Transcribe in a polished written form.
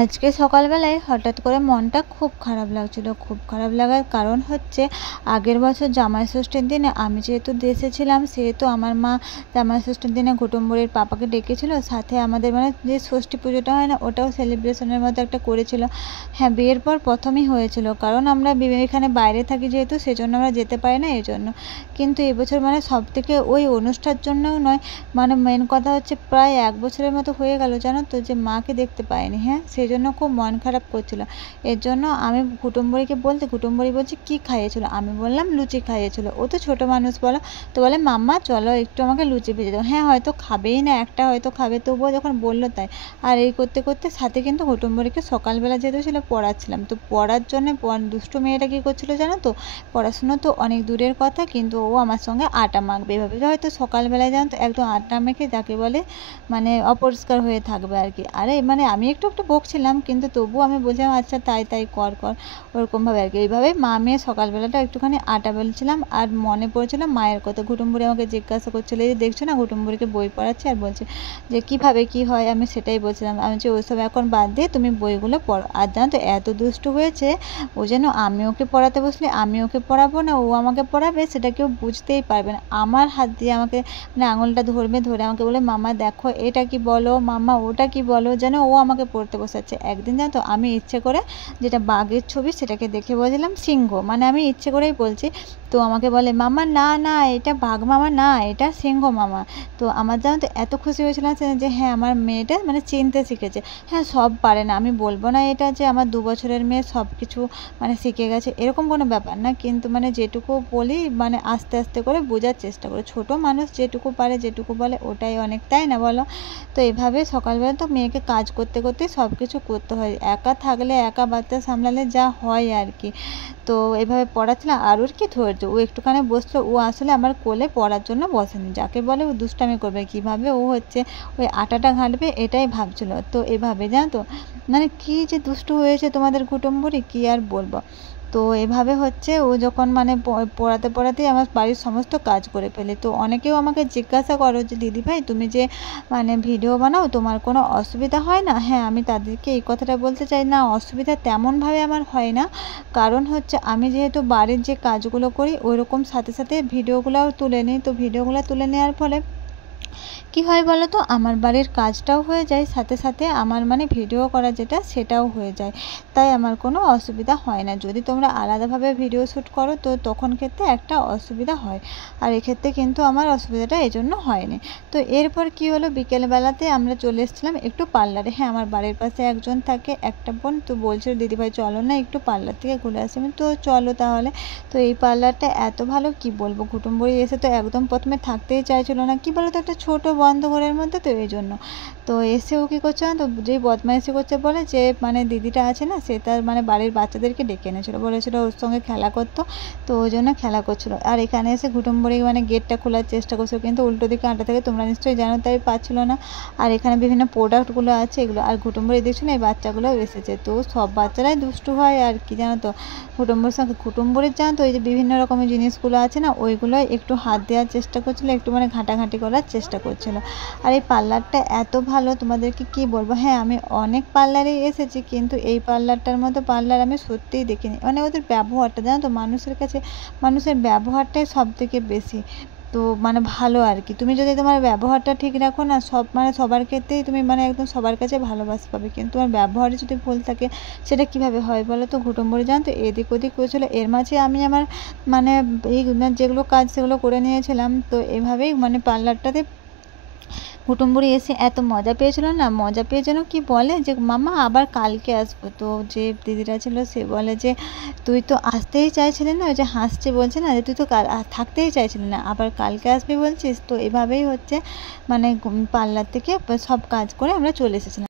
আজকে সকালবেলায় হঠাৎ করে মনটা খুব খারাপ লাগছিল। খুব খারাপ লাগার কারণ হচ্ছে, আগের বছর জামাই ষষ্ঠীর দিনে আমি যেহেতু দেশে ছিলাম, সেহেতু আমার মা জামাই ষষ্ঠীর দিনে কুটুমবুড়ির পাপাকে ডেকেছিল। সাথে আমাদের মানে যে ষষ্ঠী পুজোটা হয় না, ওটাও সেলিব্রেশনের মতো একটা করেছিল। হ্যাঁ, বিয়ের পর প্রথমই হয়েছিল, কারণ আমরা এখানে বাইরে থাকি যেহেতু, সেজন্য আমরা যেতে পারি না এই জন্য। কিন্তু এবছর মানে সবথেকে ওই অনুষ্ঠানের জন্যও নয়, মানে মেন কথা হচ্ছে প্রায় 1 বছরের মতো হয়ে গেল জানো তো, যে মাকে দেখতে পাইনি। হ্যাঁ, সেই জন্য খুব মন খারাপ করছিল। এর জন্য আমি কুটুমবুড়িকে বলতে, কুটুমবুড়ি বলছে কী খাইয়েছিল? আমি বললাম লুচি খাইয়েছিল। ও তো ছোটো মানুষ বলো, তো বলে মাম্মা চলো একটু আমাকে লুচি ভেজে দাও। হ্যাঁ, হয়তো খাবেই না, একটা হয়তো খাবে, তবুও যখন বললো তাই। আর এই করতে করতে সাথে কিন্তু কুটুমবুড়িকে সকালবেলা যেহেতু ছিল পড়াচ্ছিলাম, তো পড়ার জন্য দুষ্টু মেয়েটা কী করছিল জানো তো, পড়াশুনো তো অনেক দূরের কথা, কিন্তু ও আমার সঙ্গে আটা মাখবে এভাবে, হয়তো সকালবেলায় জানো তো একদম আটা মেখে যাকে বলে মানে অপরিষ্কার হয়ে থাকবে আর কি। আরে মানে আমি একটু একটু বকছিলাম, কিন্তু তবুও আমি বলছিলাম আচ্ছা তাই তাই কর কর, ওরকমভাবে আর কি। এইভাবে মা মেয়ে সকালবেলাটা একটুখানি আটা বেলছিলাম, আর মনে পড়ছিল মায়ের কথা। ঘুটুমবুড়ি আমাকে জিজ্ঞাসা করছিল, এই যে দেখছো না ঘুটুমবুড়িকে বই পড়াচ্ছে, আর বলছে যে কীভাবে কী হয়, আমি সেটাই বলছিলাম। আমি যে ওইসব এখন বাদ দিয়ে তুমি বইগুলো পড়ো। আর জানো তো এত দুষ্টু হয়েছে, ও যেন আমি ওকে পড়াতে বসলে আমি ওকে পড়াবো না, ও আমাকে পড়াবে, সেটা কেউ বুঝতেই পারবে না। আমার হাত দিয়ে আমাকে মানে আঙুলটা ধরবে, ধরে আমাকে বলে মামা দেখো এটা কি বলো, মামা ওটা কি বলো, যেন ও আমাকে পড়তে বসাচ্ছে। একদিন জানো তো আমি ইচ্ছে করে যেটা বাঘের ছবি সেটাকে দেখে বলছিলাম সিংহ, মানে আমি ইচ্ছে করেই বলছি। তো আমাকে বলে মামা না না এটা বাঘ মামা না, এটা সিংহ মামা। তো আমার জানো তো এত খুশি হয়েছিলাম যে হ্যাঁ আমার মেয়েটা মানে চিনতে শিখেছে। হ্যাঁ, সব পারে না, আমি বলবো না এটা যে আমার 2 বছরের মেয়ে সব কিছু মানে শিখে গেছে, এরকম কোনো ব্যাপার না। কিন্তু মানে যেটুকু বলি মানে আস্তে আস্তে করে বোঝার চেষ্টা করে। ছোট মানুষ যেটুকু পারে যেটুকু বলে ওটাই অনেক, তাই না বলো? তো এভাবে সকালবেলা তো মেয়েকে কাজ করতে করতেই সব কিছু করতে হয়। একা থাকলে, একা বাচ্চা সামলালে যা হয় আর কি। তো এভাবে পড়াচ্ছিলাম, আর ওর কি ধৈর্য, ও একটুখানি বসলো, ও আসলে আমার কোলে পড়ার জন্য বসেনি, যাকে বলে ও দুষ্টামি করবে, কীভাবে ও হচ্ছে ওই আটাটা ঘাঁটবে এটাই ভাবছিল। তো এভাবে জানো তো মানে কী যে দুষ্টু হয়েছে তোমাদের কুটুমবুড়ি, কী আর বলবো। তো এভাবে হচ্ছে ও যখন মানে পড়াতে পড়াতেই আমার বাড়ির সমস্ত কাজ করে ফেলে। তো অনেকেও আমাকে জিজ্ঞাসা করো যে দিদিভাই তুমি যে মানে ভিডিও বানাও, তোমার কোনো অসুবিধা হয় না? হ্যাঁ, আমি তাদেরকে এই কথাটা বলতে চাই, না অসুবিধা তেমনভাবে আমার হয় না। কারণ হচ্ছে আমি যেহেতু বাড়ির যে কাজগুলো করি ওইরকম সাথে সাথে ভিডিওগুলোও তুলে নিই। তো ভিডিওগুলো তুলে নেওয়ার ফলে কী হয় বলো তো, আমার বাড়ির কাজটাও হয়ে যায়, সাথে সাথে আমার মানে ভিডিও করা যেটা সেটাও হয়ে যায়। তাই আমার কোনো অসুবিধা হয় না। যদি তোমরা আলাদাভাবে ভিডিও শ্যুট করো তো তখন ক্ষেত্রে একটা অসুবিধা হয়, আর এক্ষেত্রে কিন্তু আমার অসুবিধাটা এই জন্য হয়নি। তো এরপর কি হলো, বিকেলবেলাতে আমরা চলে এসেছিলাম একটু পার্লারে। হ্যাঁ, আমার বাড়ির পাশে একজন থাকে, একটা বোন, তো বলছিল দিদিভাই চলো না একটু পার্লার থেকে ঘুরে আসি। আমি তো চলো তাহলে। তো এই পার্লারটা এত ভালো কি বলবো, কুটুমবুড়ি এসে তো একদম প্রথমে থাকতেই চাইছিল না। কি বলো তো, একটা ছোট বন্ধ ঘরের মধ্যে, তো এই জন্য। তো এসে ও কী করছে না, তো যেই বদমাইশি করছে বলে যে মানে দিদিটা আছে না, সে তার মানে বাড়ির বাচ্চাদেরকে ডেকে এনেছিল, বলেছিল ওর সঙ্গে খেলা করতো, তো ওই জন্য খেলা করছিলো। আর এখানে এসে কুটুমবুড়ি মানে গেটটা খোলার চেষ্টা করছিল, কিন্তু উল্টো দিকে আঁটা থেকে তোমরা নিশ্চয়ই জানো, তাই পাচ্ছিল না। আর এখানে বিভিন্ন প্রোডাক্টগুলো আছে এগুলো, আর কুটুমবুড়ি দেখছো না এই বাচ্চাগুলোও এসেছে। তো সব বাচ্চারাই দুষ্টু হয় আর কি জানো তো। কুটুমবুড়ির সঙ্গে কুটুমবুড়ির জানো তো এই যে বিভিন্ন রকমের জিনিসগুলো আছে না, ওইগুলোই একটু হাত দেওয়ার চেষ্টা করছিলো, একটু মানে ঘাঁটাঘাঁটি করার চেষ্টা করছিলো। আর এই পার্লারটা এত ভালো, তোমাদেরকে কি বলবো। হ্যাঁ, আমি অনেক পার্লারেই এসেছি, কিন্তু এই পার্লারটার মতো পার্লার আমি সত্যিই দেখিনি। মানে ওদের ব্যবহারটা জানো তো, মানুষের কাছে মানুষের ব্যবহারটাই সবথেকে বেশি তো মানে ভালো আর কি। তুমি যদি তোমার ব্যবহারটা ঠিক রাখো না, সব মানে সবার ক্ষেত্রেই তুমি মানে একদম সবার কাছে ভালোবাসা পাবে, কিন্তু তোমার ব্যবহারে যদি ভুল থাকে সেটা কীভাবে হয় বলো তো। কুটুমবুড়ি জানো তো এদিক ওদিক করেছিল, এর মাঝে আমি আমার মানে এই যেগুলো কাজ সেগুলো করে নিয়েছিলাম। তো এভাবেই মানে পার্লারটাতে কুটুমবুড়ি এসে এত মজা পেয়েছিল না, মজা পেয়ে যেন কি বলে যে মামা আবার কালকে আসবো। তো যে দিদিটা ছিল সে বলে যে তুই তো আসতেই চাইছিলি না, ওই যে হাসছে বলছে না যে তুই তো থাকতেই চাইছিলি না, আবার কালকে আসবি বলছিস। তো এভাবেই হচ্ছে মানে পার্লার থেকে সব কাজ করে আমরা চলে এসেছিলাম।